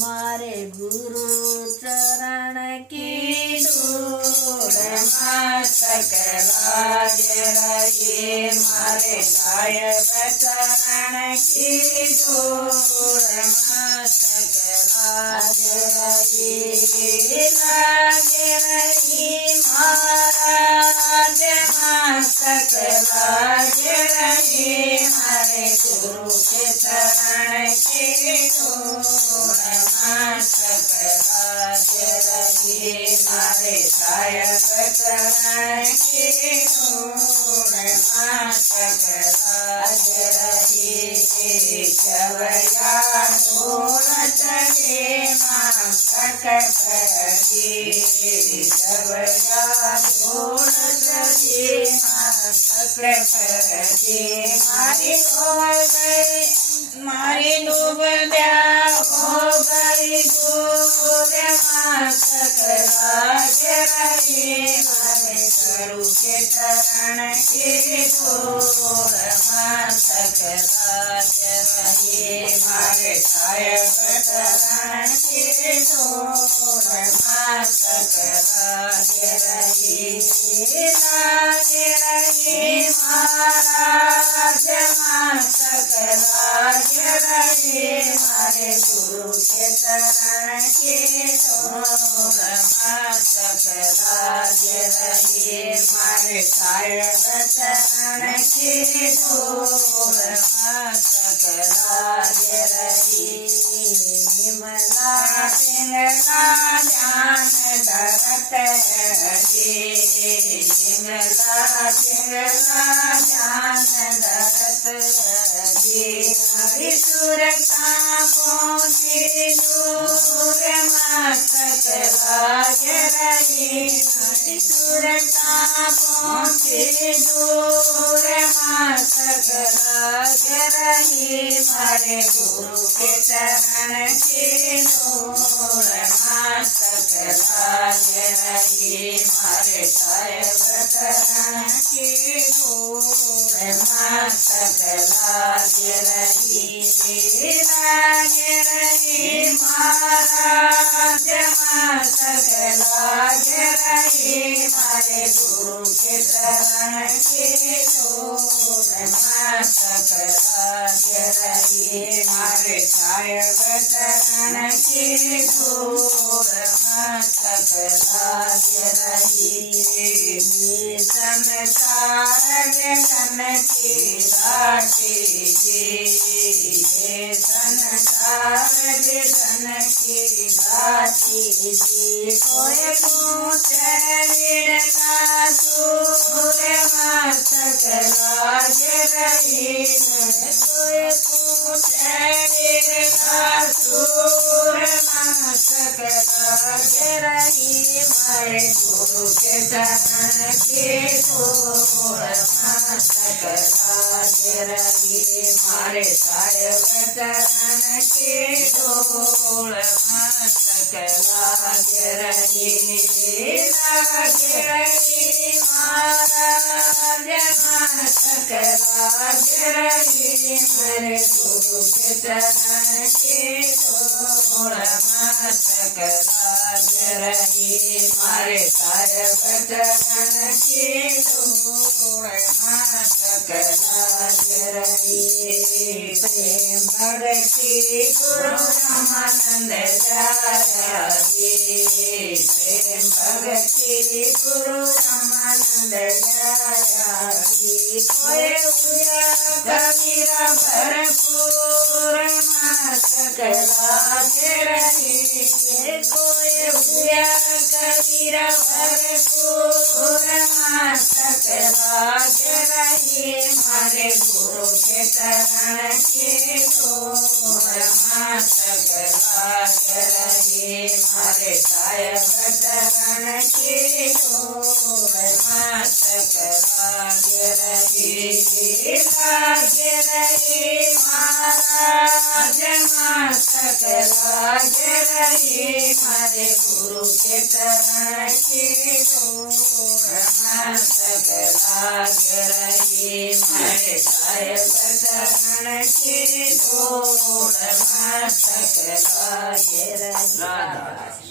मारे गुरु चरण की धूल मस्तक लागे रही मारे साहेब चरण की धूल मस्तक लागे रही महाराज मस्तक लागे रही हरे गुरु के चरण की धूल मस्तक लागे रही मारे साहेब चरण की धूल मस्तक लागे रही जवया धूल चढ़े मस्तक पड़ी जवया धूल चढ़े मस्तक पड़ी मारी डूब गया हो गई दूर मस्तक लागे रही मारे गुरु के चरण की धूल मस्तक लागे रही मारे साहेब चरण की धूल मस्तक लागे रही महाराज मस्तक लागे रही मारे गुरु के चरण की धूल मस्तक लागे रही मारे साहेब चरण की धूल मस्तक लागे रही विमला पिंगला ध्यान धरत हरि विमला पिंगला ध्यान धरत हरि हरि सुरता पहुँची दूर मस्तक लागे रही हरि सुरता पहुँची दूर मस्तक लागे रही मारे गुरु के चरण की धूल मस्तक लागे रही मारे साहेब चरण की धूल मस्तक लागे रही महाराज मस्तक लागे रही मारे गुरु के चरण की धूल मस्तक लागे रही मारे साहेब चरण की धूल मस्तक लागे रही संसार जगन की राटी जी संसार जगन की राटी जी कोई पूछे वीरता सूर मस्तक लागे रही कोई पूछे वीरता सूर मस्तक लागे रही मारे गुरु के चरण की धूल मस्तक लागे रही मारे साहेब चरण की धूल मस्तक लागे रही महाराज मस्तक लागे रही मेरे गुरु के चरण की धूल मस्तक लागे रही मारे साहेब चरण की धूल मस्तक लागे रही प्रेम भक्ति गुरु रामानंद जारी प्रेम भक्ति गुरु रामानंद जारी कोई हुआ कबीरा भरपूर मस्तक लागे रही कोई हुआ कबीरा भरपूर मस्तक लागे रही मारे गुरु के चरण की धूल मस्तक लागे रही मारे साहेब चरण की धूल मस्तक लागे रही महाराज मस्तक लागे रही मारे गुरु के चरण की धूल मस्तक लागे रही मारे साहेब चरण की धूल મસ્તક લાગે રહી. રાધા